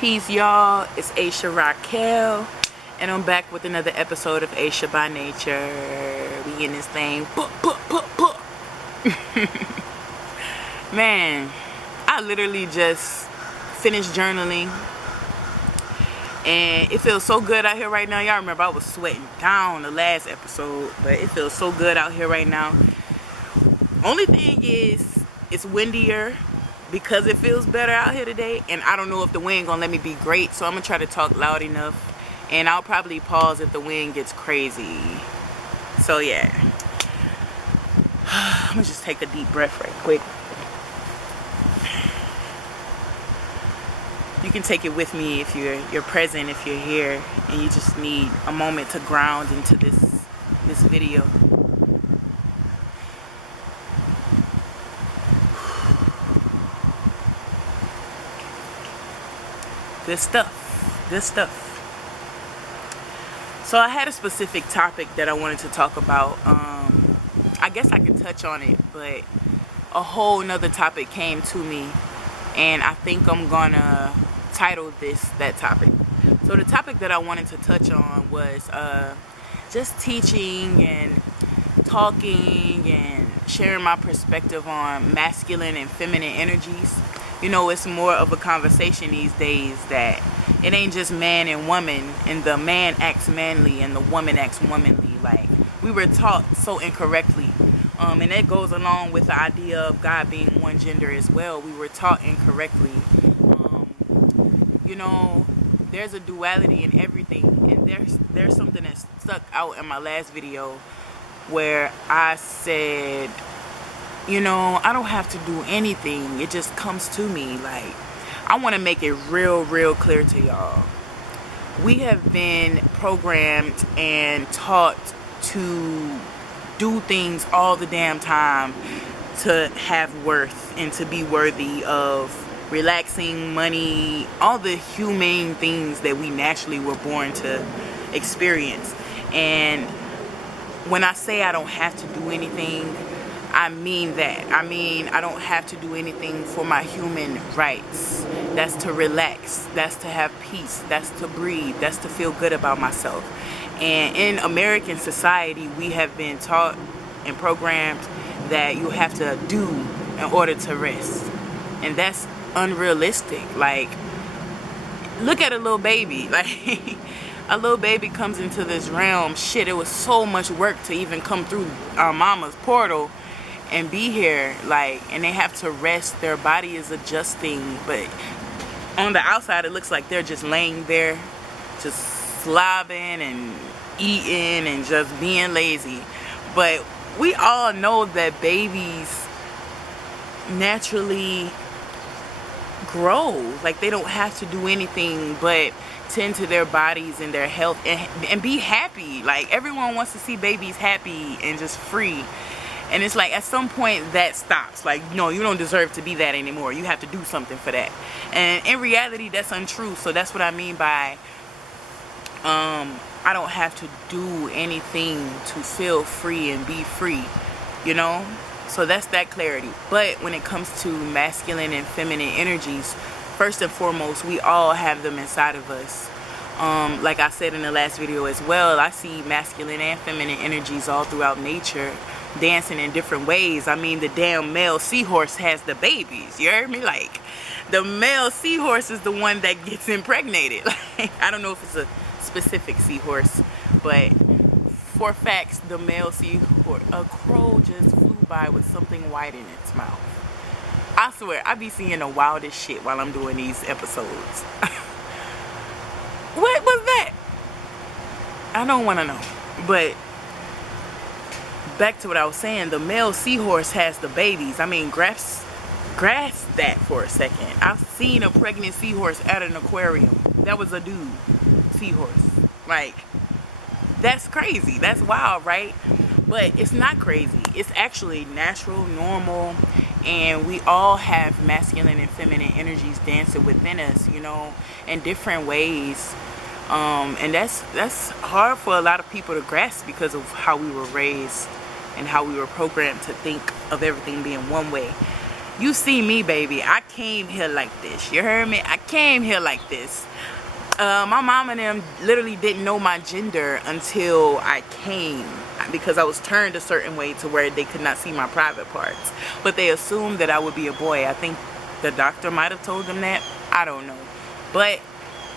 Peace, y'all. It's Aisha RaQuel, and I'm back with another episode of Aisha by Nature. We in this thing. Man, I literally just finished journaling, and it feels so good out here right now. Y'all remember I was sweating down the last episode, but it feels so good out here right now. Only thing is, it's windier because it feels better out here today, and I don't know if the wind gonna let me be great, so I'm gonna try to talk loud enough, and I'll probably pause if the wind gets crazy. So yeah, I'm gonna just take a deep breath right quick. You can take it with me if you're present, if you're here, and you just need a moment to ground into this video. Good stuff. So I had a specific topic that I wanted to talk about. I guess I can touch on it, but a whole nother topic came to me, and I think I'm gonna title that topic. So the topic that I wanted to touch on was just teaching and talking and sharing my perspective on masculine and feminine energies. You know, it's more of a conversation these days that it ain't just man and woman, and the man acts manly and the woman acts womanly. Like, we were taught so incorrectly. And that goes along with the idea of God being one gender as well. We were taught incorrectly. You know, there's a duality in everything, and there's something that stuck out in my last video where I said, you know, I don't have to do anything. It just comes to me. Like, I want to make it real clear to y'all. We have been programmed and taught to do things all the damn time to have worth and to be worthy of relaxing, money, all the humane things that we naturally were born to experience. And when I say I don't have to do anything, I mean that. I mean, I don't have to do anything for my human rights. That's to relax. That's to have peace. That's to breathe. That's to feel good about myself. And in American society, we have been taught and programmed that you have to do in order to rest. And that's unrealistic. Like, look at a little baby. Like, a little baby comes into this realm. Shit, it was so much work to even come through our mama's portal and be here, like, and they have to rest. Their body is adjusting, but on the outside it looks like they're just laying there, just slobbing and eating and just being lazy. But we all know that babies naturally grow. Like, they don't have to do anything but tend to their bodies and their health and be happy. Like, everyone wants to see babies happy and just free. And it's like, at some point that stops. Like, no, you don't deserve to be that anymore. You have to do something for that. And in reality, that's untrue. So that's what I mean by I don't have to do anything to feel free and be free, you know? So that's that clarity. But when it comes to masculine and feminine energies, first and foremost, we all have them inside of us. Like I said in the last video as well, I see masculine and feminine energies all throughout nature, dancing in different ways. I mean, the damn male seahorse has the babies. You heard me? Like, the male seahorse is the one that gets impregnated. Like, I don't know if it's a specific seahorse, but for facts, the male seahorse, a crow just flew by with something white in its mouth. I swear, I be seeing the wildest shit while I'm doing these episodes. What was that? I don't want to know. But back to what I was saying, the male seahorse has the babies. I mean, grasp that for a second. I've seen a pregnant seahorse at an aquarium. That was a dude seahorse. Like, that's crazy. That's wild, right? But it's not crazy. It's actually natural, normal, and we all have masculine and feminine energies dancing within us, you know, in different ways. And that's hard for a lot of people to grasp because of how we were raised and how we were programmed to think of everything being one way. You see me, baby. I came here like this. You heard me? I came here like this. My mom and them literally didn't know my gender until I came, because I was turned a certain way to where they could not see my private parts. But they assumed that I would be a boy. I think the doctor might have told them that. I don't know. But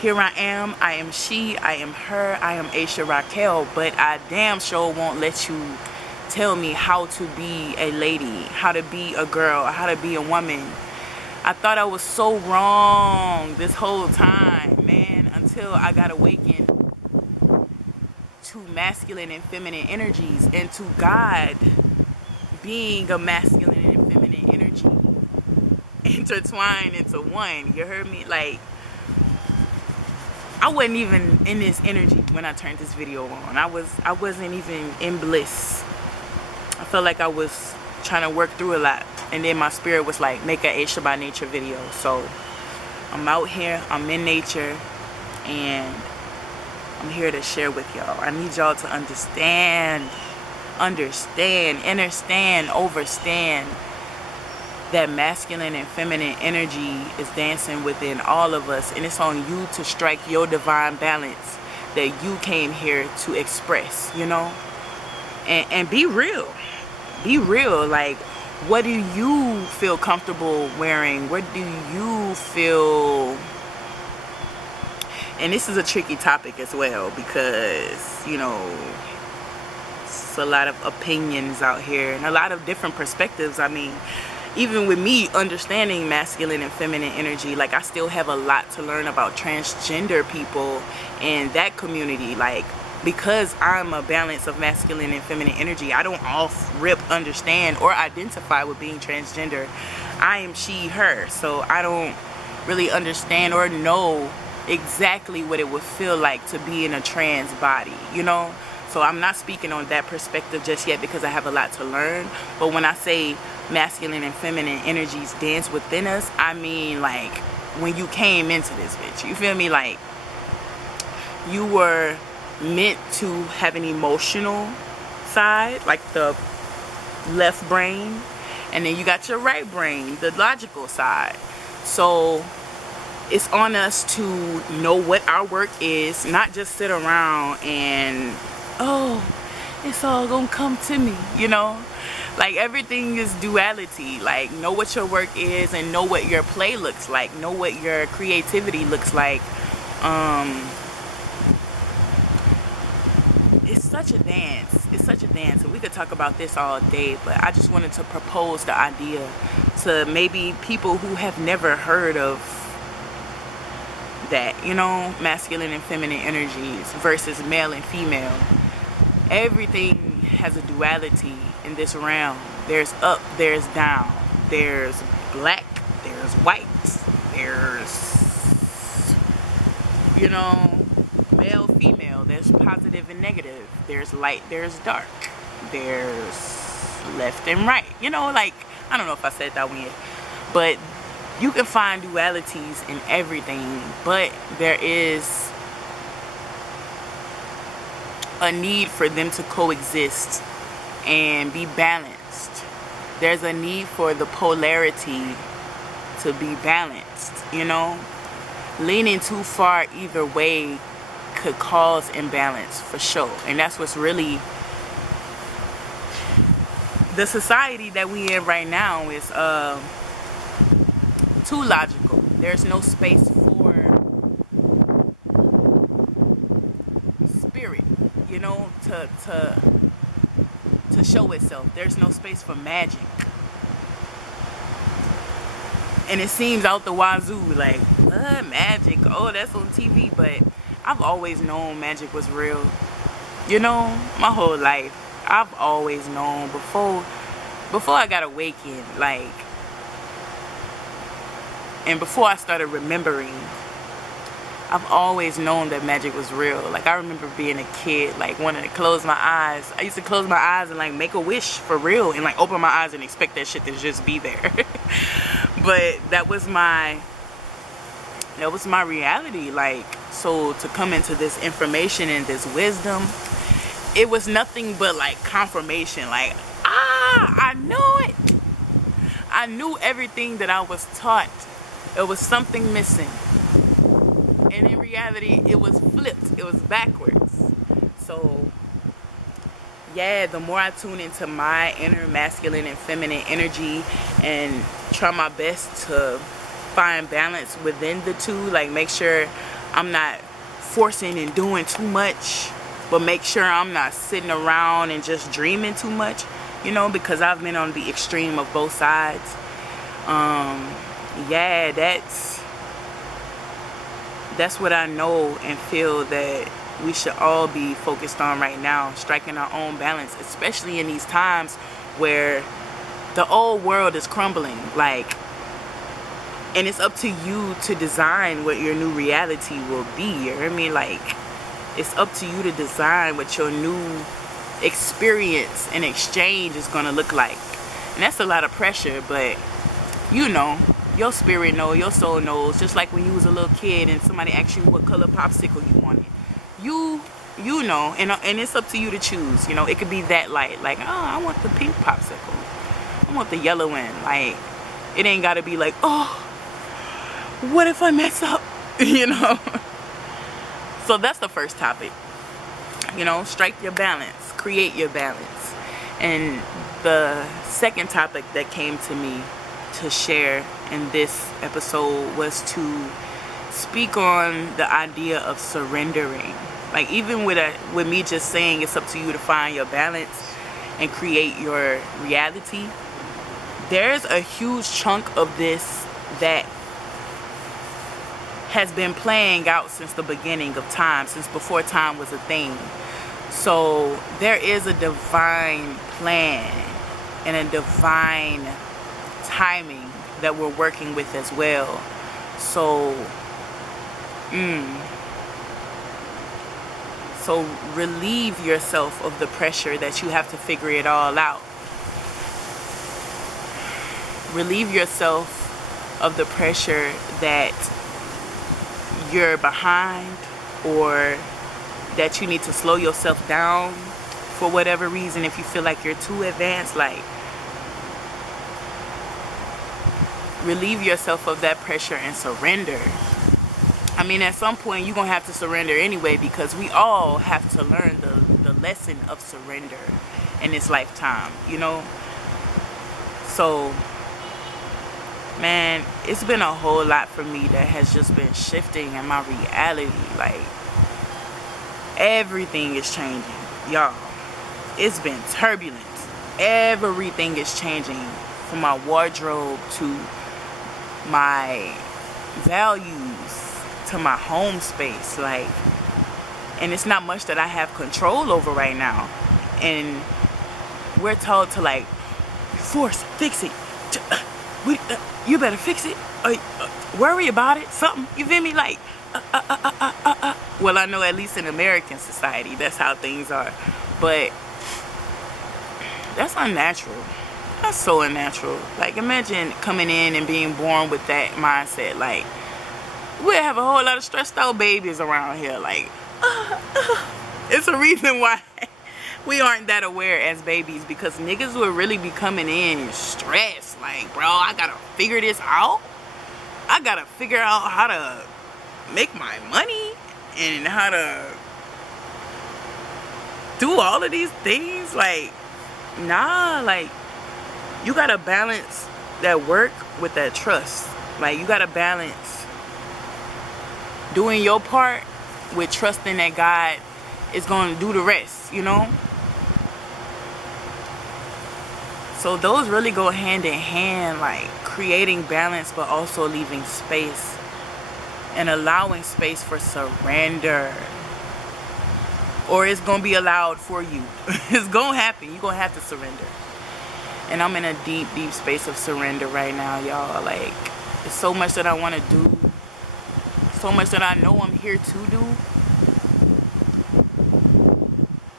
here I am. I am she. I am her. I am Aisha RaQuel. But I damn sure won't let you tell me how to be a lady, how to be a girl, how to be a woman. I thought I was so wrong this whole time, man, until I got awakened to masculine and feminine energies, and to God being a masculine and feminine energy intertwined into one. You heard me? Like, I wasn't even in this energy when I turned this video on. I wasn't even in bliss. I felt like I was trying to work through a lot, and then my spirit was like, make an Aisha by Nature video. So I'm out here, I'm in nature, and I'm here to share with y'all. I need y'all to understand, understand, overstand that masculine and feminine energy is dancing within all of us, and it's on you to strike your divine balance that you came here to express, you know? And be real. Be real. Like, what do you feel comfortable wearing? What do you feel? And this is a tricky topic as well, because, you know, it's a lot of opinions out here and a lot of different perspectives. I mean, even with me understanding masculine and feminine energy, like, I still have a lot to learn about transgender people and that community. Like, because I'm a balance of masculine and feminine energy, I don't off rip understand or identify with being transgender. I am she, her. So I don't really understand or know exactly what it would feel like to be in a trans body, you know? So I'm not speaking on that perspective just yet, because I have a lot to learn. But when I say masculine and feminine energies dance within us, I mean, like, when you came into this bitch, you feel me? Like, you were meant to have an emotional side, like the left brain, and then you got your right brain, the logical side. So it's on us to know what our work is, not just sit around and, oh, it's all gonna come to me, you know? Like, everything is duality. Like, know what your work is and know what your play looks like, know what your creativity looks like. It's such a dance. It's such a dance, and we could talk about this all day, but I just wanted to propose the idea to maybe people who have never heard of that, you know, masculine and feminine energies versus male and female. Everything has a duality in this realm. There's up, there's down, there's black, there's white, there's, you know, male, female, there's positive and negative, there's light, there's dark, there's left and right, you know, like, I don't know if I said that one yet, but you can find dualities in everything. But there is a need for them to coexist and be balanced. There's a need for the polarity to be balanced, you know. Leaning too far either way could cause imbalance, for sure. And that's what's really the society that we in right now is too logical. There's no space for spirit, you know, to show itself. There's no space for magic. And it seems out the wazoo, like, magic, oh, that's on TV. But I've always known magic was real, you know, my whole life. I've always known before I got awakened, like, and before I started remembering, I've always known that magic was real. Like, I remember being a kid, like, wanting to close my eyes. I used to close my eyes and, like, make a wish for real, and, like, open my eyes and expect that shit to just be there. But that was my reality. Like, so to come into this information and this wisdom, it was nothing but, like, confirmation. Like, I knew it. I knew everything that I was taught. It was something missing. And in reality, it was flipped. It was backwards. So, yeah, the more I tune into my inner masculine and feminine energy and try my best to find balance within the two, like make sure I'm not forcing and doing too much, but make sure I'm not sitting around and just dreaming too much, you know, because I've been on the extreme of both sides. Yeah, that's what I know and feel that we should all be focused on right now, striking our own balance, especially in these times where the old world is crumbling, like, and it's up to you to design what your new reality will be. You hear me? Like, it's up to you to design what your new experience and exchange is gonna look like. And that's a lot of pressure, but you know, your spirit knows, your soul knows. Just like when you was a little kid and somebody asked you what color popsicle you wanted, you know, and it's up to you to choose. You know, it could be that light, like, oh, I want the pink popsicle, I want the yellow one. Like, it ain't gotta be like, oh, what if I mess up? You know. So that's the first topic. You know, strike your balance, create your balance. And the second topic that came to me to share in this episode was to speak on the idea of surrendering. Like, even with me just saying it's up to you to find your balance and create your reality, there's a huge chunk of this that has been playing out since the beginning of time, since before time was a thing. So there is a divine plan and a divine timing that we're working with as well. So so relieve yourself of the pressure that you have to figure it all out. Relieve yourself of the pressure that you're behind, or that you need to slow yourself down for whatever reason. If you feel like you're too advanced, like, relieve yourself of that pressure and surrender. I mean, at some point you're gonna have to surrender anyway, because we all have to learn the lesson of surrender in this lifetime, you know. So, man, it's been a whole lot for me that has just been shifting in my reality. Like, everything is changing, y'all. It's been turbulent. Everything is changing, from my wardrobe to my values to my home space. Like, and it's not much that I have control over right now. And we're told to, like, force, fix it. You better fix it. Worry about it. Something. You feel me? Like, well, I know at least in American society, that's how things are. But that's unnatural. That's so unnatural. Like, imagine coming in and being born with that mindset. Like, we'll have a whole lot of stressed out babies around here. Like, it's a reason why we aren't that aware as babies, because niggas will really be coming in stressed. Like, bro, I gotta figure this out. I gotta figure out how to make my money and how to do all of these things. Like, nah, like, you gotta balance that work with that trust. Like, you gotta balance doing your part with trusting that God is going to do the rest, you know. So those really go hand in hand, like creating balance but also leaving space and allowing space for surrender, or it's going to be allowed for you. It's going to happen. You're going to have to surrender. And I'm in a deep space of surrender right now, y'all. Like, there's so much that I want to do, so much that I know I'm here to do,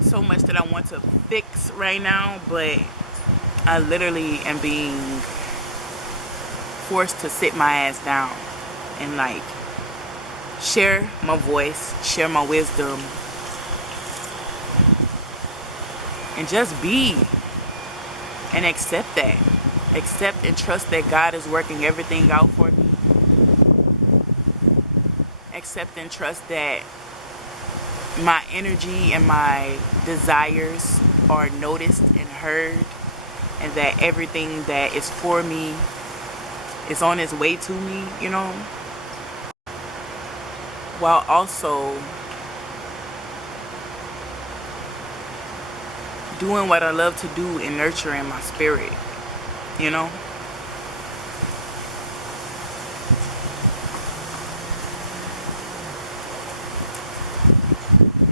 so much that I want to fix right now, but I literally am being forced to sit my ass down and, like, share my voice, share my wisdom, and just be and accept that Accept and trust that God is working everything out for me. Accept and trust that my energy and my desires are noticed and heard, and that everything that is for me is on its way to me, you know, while also doing what I love to do and nurturing my spirit, you know.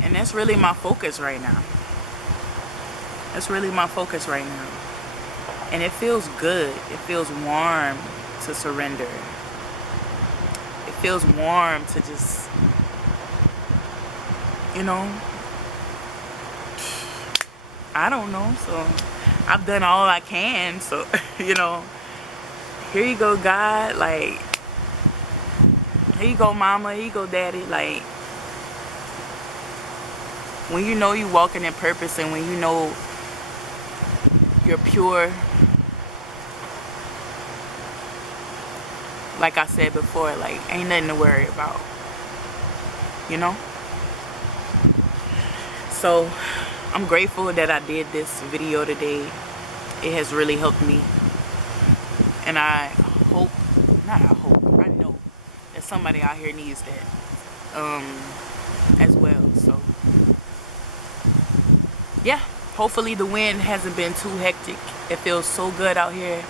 And that's really my focus right now. That's really my focus right now. And it feels good. It feels warm to surrender. It feels warm to just, you know, I don't know. So I've done all I can. So, you know, here you go, God. Like, here you go, mama. Here you go, daddy. Like, when you know you're walking in purpose, and when you know you're pure, like I said before, like, ain't nothing to worry about, you know. So I'm grateful that I did this video today. It has really helped me, and I hope, not I hope, I know that somebody out here needs that as well. So yeah, hopefully the wind hasn't been too hectic. It feels so good out here.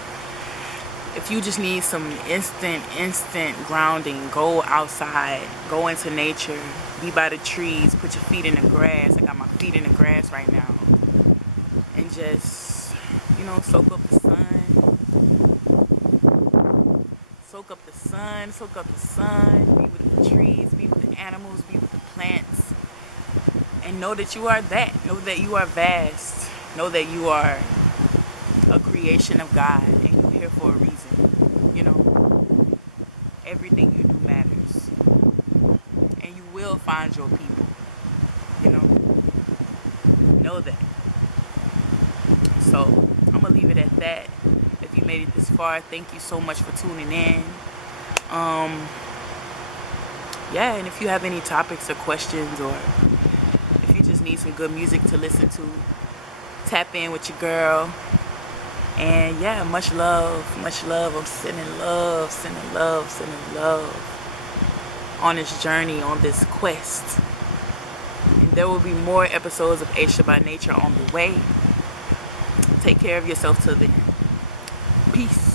If you just need some instant grounding, go outside, go into nature, be by the trees, put your feet in the grass. I got my feet in the grass right now. And just, you know, soak up the sun. Soak up the sun, soak up the sun. Be with the trees, be with the animals, be with the plants. And know that you are that. Know that you are vast. Know that you are a creation of God, and you're here for a reason. You know, everything you do matters, and you will find your people. You know that. So I'm gonna leave it at that. If you made it this far, thank you so much for tuning in. Yeah, and if you have any topics or questions, or if you just need some good music to listen to, tap in with your girl. And yeah, much love, much love. I'm sending love, sending love, sending love on this journey, on this quest. And there will be more episodes of Aisha by Nature on the way. Take care of yourself till then. Peace.